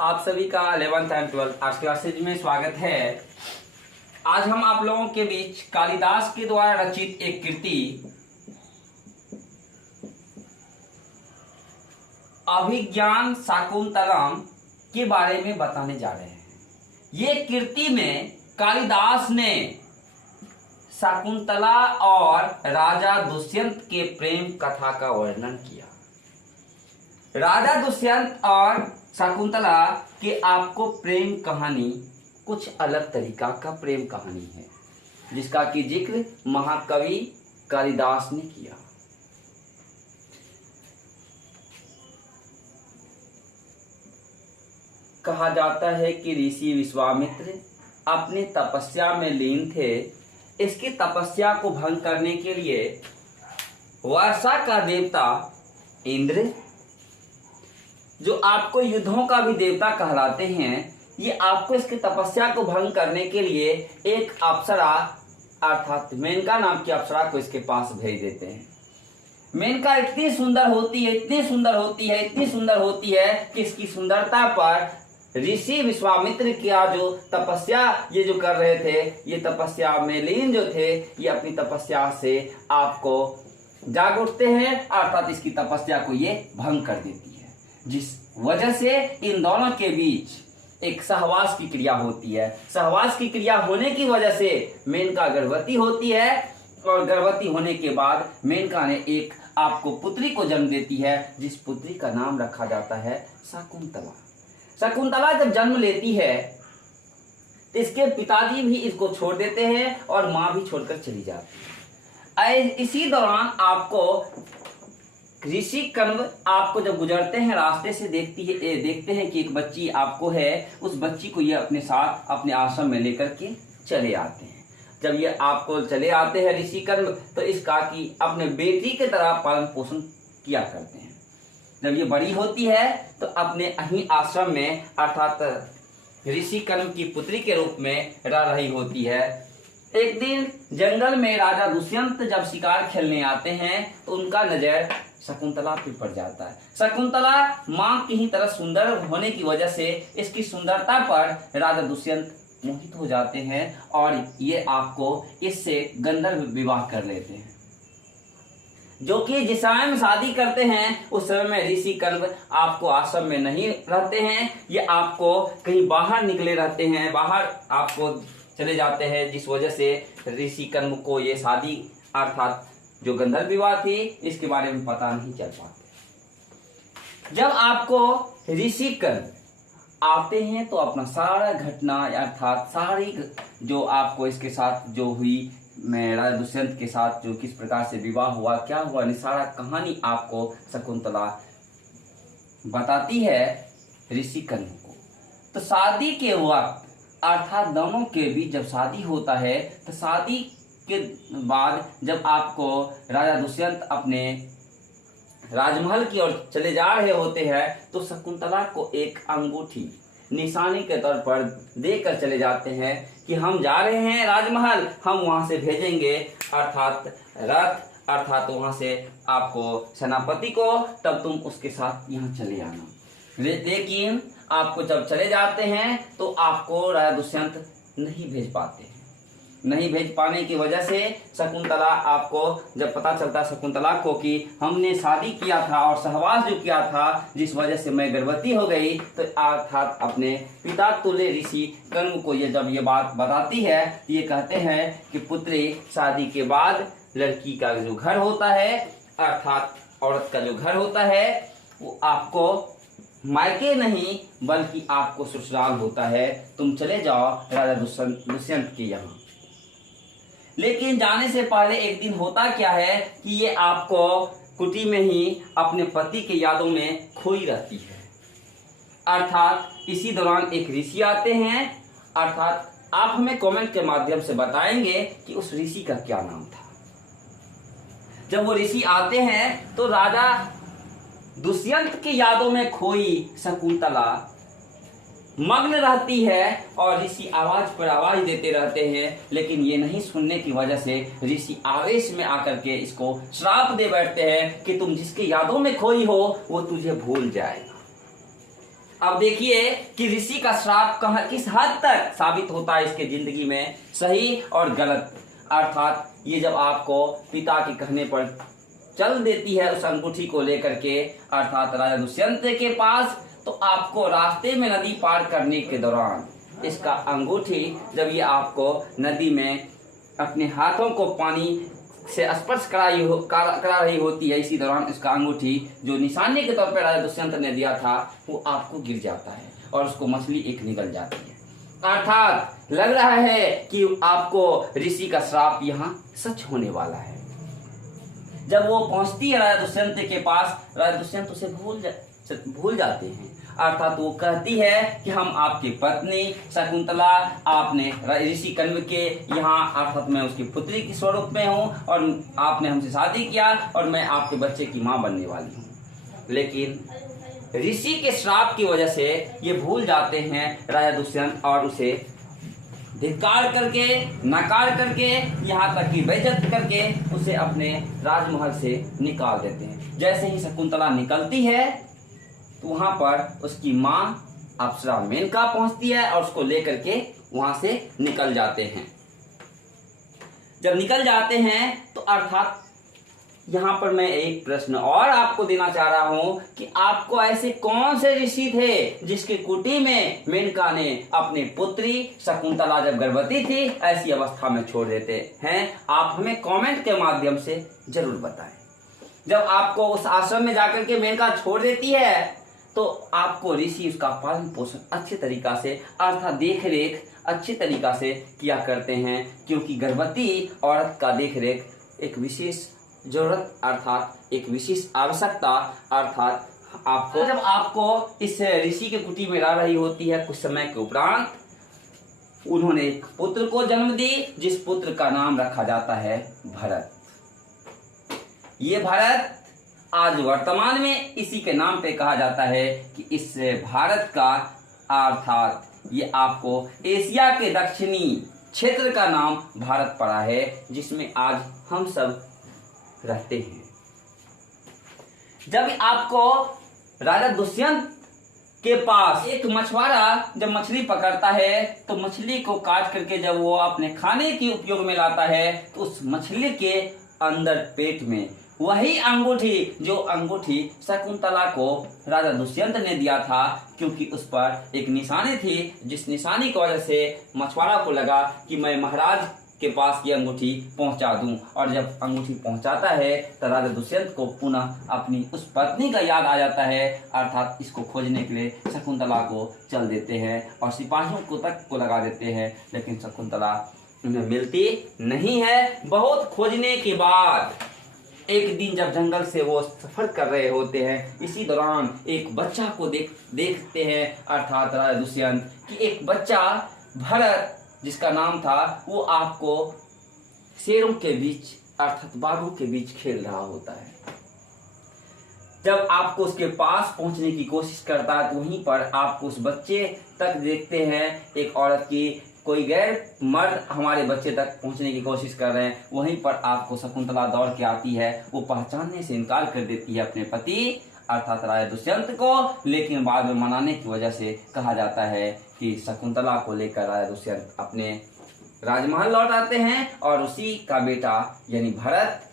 आप सभी का 11th एंड 12th आज क्लासेज में स्वागत है। आज हम आप लोगों के बीच कालिदास के द्वारा रचित एक कृति अभिज्ञान शाकुंतलम के बारे में बताने जा रहे हैं। ये कृति में कालिदास ने शकुंतला और राजा दुष्यंत के प्रेम कथा का वर्णन किया। राजा दुष्यंत और शकुंतला के आपको प्रेम कहानी कुछ अलग तरीका का प्रेम कहानी है, जिसका कि जिक्र महाकवि कालिदास ने किया। कहा जाता है कि ऋषि विश्वामित्र अपनी तपस्या में लीन थे। इसकी तपस्या को भंग करने के लिए वर्षा का देवता इंद्र, जो आपको युद्धों का भी देवता कहलाते हैं, ये आपको इसकी तपस्या को भंग करने के लिए एक अप्सरा अर्थात मेनका नाम की अप्सरा को इसके पास भेज देते हैं। मेनका इतनी सुंदर होती है, इतनी सुंदर होती है, इतनी सुंदर होती है कि इसकी सुंदरता पर ऋषि विश्वामित्र क्या जो तपस्या ये जो कर रहे थे, ये तपस्या में लीन जो थे, ये अपनी तपस्या से आपको जाग उठते हैं, अर्थात इसकी तपस्या को ये भंग कर देती है, जिस वजह से इन दोनों के बीच एक सहवास की क्रिया होती है। सहवास की क्रिया होने की वजह से मेनका गर्भवती होती है और गर्भवती होने के बाद मेनका ने एक आपको पुत्री को जन्म देती है, जिस पुत्री का नाम रखा जाता है शकुंतला। शकुंतला जब जन्म लेती है तो इसके पिताजी भी इसको छोड़ देते हैं और माँ भी छोड़कर चली जाती है। इसी दौरान आपको ऋषि कण्व आपको जब गुजरते हैं रास्ते से देखते हैं कि एक बच्ची आपको है, उस बच्ची को ये अपने साथ अपने आश्रम में लेकर के चले आते हैं। जब ये आपको चले आते हैं ऋषि कण्व, तो इसका की अपने बेटी के तरह पालन पोषण किया करते हैं। जब ये बड़ी होती है तो अपने अही आश्रम में अर्थात ऋषि कण्व की पुत्री के रूप में रह रही होती है। एक दिन जंगल में राजा दुष्यंत जब शिकार खेलने आते हैं तो उनका नजर शकुंतला पे पड़ जाता है। शकुंतला माँ की ही तरह सुंदर होने की वजह से इसकी सुंदरता पर राजा दुष्यंत मोहित हो जाते हैं और ये आपको इससे गंधर्व विवाह कर लेते हैं। जो कि जिस समय में शादी करते हैं उस समय में ऋषि कण्व आपको आश्रम में नहीं रहते हैं, ये आपको कहीं बाहर निकले रहते हैं, बाहर आपको चले जाते हैं, जिस वजह से ऋषि कण्व को ये शादी अर्थात जो गंधर्व विवाह थी इसके बारे में पता नहीं चल पाते। जब आपको ऋषि कण्व आते हैं तो अपना सारा घटना अर्थात सारी जो आपको इसके साथ जो हुई, मैं राजा दुष्यंत के साथ जो किस प्रकार से विवाह हुआ, क्या हुआ, सारा कहानी आपको शकुंतला बताती है ऋषि कण्व को। तो शादी के वक्त अर्थात दोनों के बीच जब शादी होता है तो शादी के बाद जब आपको राजा दुष्यंत अपने राजमहल की ओर चले जा रहे होते हैं तो शकुंतला को एक अंगूठी निशानी के तौर पर देकर चले जाते हैं कि हम जा रहे हैं राजमहल, हम वहां से भेजेंगे अर्थात रथ अर्थात वहां से आपको सेनापति को, तब तुम उसके साथ यहाँ चले आना। लेकिन आपको जब चले जाते हैं तो आपको राजा दुष्यंत नहीं भेज पाते हैं। नहीं भेज पाने की वजह से शकुंतला आपको जब पता चलता शकुंतला को कि हमने शादी किया था और सहवास जो किया था, जिस वजह से मैं गर्भवती हो गई, तो अर्थात अपने पिता तुल्य ऋषि कण्व को ये जब ये बात बताती है, ये कहते हैं कि पुत्री शादी के बाद लड़की का जो घर होता है अर्थात औरत का जो घर होता है वो आपको मायके नहीं बल्कि आपको ससुराल होता है। तुम चले जाओ राजा दुष्यंत के यहाँ। लेकिन जाने से पहले एक दिन होता क्या है कि ये आपको कुटी में ही अपने पति के यादों में खोई रहती है। अर्थात इसी दौरान एक ऋषि आते हैं, अर्थात आप हमें कमेंट के माध्यम से बताएंगे कि उस ऋषि का क्या नाम था। जब वो ऋषि आते हैं तो राजा दुष्यंत की यादों में खोई शकुंतला मग्न रहती है और ऋषि आवाज पर आवाज देते रहते हैं, लेकिन ये नहीं सुनने की वजह से ऋषि आवेश में आकर के इसको श्राप दे बैठते हैं कि तुम जिसकी यादों में खोई हो वो तुझे भूल जाएगा। अब देखिए कि ऋषि का श्राप कहाँ किस हद तक साबित होता है इसके जिंदगी में सही और गलत। अर्थात ये जब आपको पिता के कहने पर चल देती है उस अंगूठी को लेकर के अर्थात राजा दुष्यंत के पास, तो आपको रास्ते में नदी पार करने के दौरान इसका अंगूठी जब ये आपको नदी में अपने हाथों को पानी से स्पर्श करा रही होती है, इसी दौरान इसका अंगूठी जो निशाने के तौर पर राजा दुष्यंत ने दिया था वो आपको गिर जाता है और उसको मछली एक निकल जाती है। अर्थात लग रहा है कि आपको ऋषि का श्राप यहाँ सच होने वाला है। जब वो पहुंचती है राजा दुष्यंत के पास, राजा दुष्यंत उसे भूल जाते हैं। अर्थात वो कहती है कि हम आपकी पत्नी शकुंतला, आपने ऋषि कण्व के यहाँ अर्थात मैं उसकी पुत्री के स्वरूप में हूँ और आपने हमसे शादी किया और मैं आपके बच्चे की माँ बनने वाली हूँ। लेकिन ऋषि के श्राप की वजह से ये भूल जाते हैं राजा दुष्यंत और उसे धिक्कार करके नकार करके यहाँ तक कि बेइज्जत करके उसे अपने राजमहल से निकाल देते हैं। जैसे ही शकुंतला निकलती है तो वहां पर उसकी माँ अप्सरा मेनका पहुंचती है और उसको लेकर के वहां से निकल जाते हैं। जब निकल जाते हैं तो अर्थात यहाँ पर मैं एक प्रश्न और आपको देना चाह रहा हूं कि आपको ऐसे कौन से ऋषि थे जिसके कुटी में मेनका ने अपनी पुत्री शकुंतला जब गर्भवती थी ऐसी अवस्था में छोड़ देते हैं? आप हमें कमेंट के माध्यम से जरूर बताएं। जब आपको उस आश्रम में जाकर के मेनका छोड़ देती है तो आपको ऋषि उसका पालन पोषण अच्छे तरीका से अर्थात देख रेख अच्छे तरीका से किया करते हैं, क्योंकि गर्भवती औरत का देख रेख एक विशेष जरूरत अर्थात एक विशेष आवश्यकता अर्थात आपको जब आपको इस ऋषि के कुटी में रह रही होती है कुछ समय के उपरांत उन्होंने एक पुत्र को जन्म दी जिस पुत्र का नाम रखा जाता है भरत। ये भरत आज वर्तमान में इसी के नाम पे कहा जाता है कि इस भारत का अर्थात ये आपको एशिया के दक्षिणी क्षेत्र का नाम भारत पड़ा है जिसमें आज हम सब रहते हैं। जब आपको राजा दुष्यंत के पास एक मछुआरा जब मछली पकड़ता है तो मछली को काट करके जब वो अपने खाने के उपयोग में लाता है तो उस मछली के अंदर पेट में वही अंगूठी जो अंगूठी शकुंतला को राजा दुष्यंत ने दिया था, क्योंकि उस पर एक निशानी थी जिस निशानी की वजह से मछुआरा को लगा कि मैं महाराज के पास ये अंगूठी पहुंचा दूं। और जब अंगूठी पहुंचाता है तो राजा दुष्यंत को पुनः अपनी उस पत्नी का याद आ जाता है। अर्थात इसको खोजने के लिए शकुंतला को चल देते हैं और सिपाहियों को तक को लगा देते हैं, लेकिन शकुंतला उन्हें मिलती नहीं है। बहुत खोजने के बाद एक दिन जब जंगल से वो सफर कर रहे होते हैं, इसी दौरान एक बच्चा को देखते हैं अर्थात राजा दुष्यंत कि एक बच्चा भरत जिसका नाम था वो आपको शेरों के बीच अर्थात बाघों के बीच खेल रहा होता है। जब आपको उसके पास पहुंचने की कोशिश करता है तो वहीं पर आपको उस बच्चे तक देखते हैं। एक औरत की कोई गैर मर्द हमारे बच्चे तक पहुंचने की कोशिश कर रहे हैं, वहीं पर आपको शकुंतला दौड़ के आती है। वो पहचानने से इनकार कर देती है अपने पति अर्थात राजा दुष्यंत को, लेकिन बाद में मनाने की वजह से कहा जाता है कि शकुंतला को लेकर राजा दुष्यंत अपने राजमहल लौट आते हैं और उसी का बेटा यानी भरत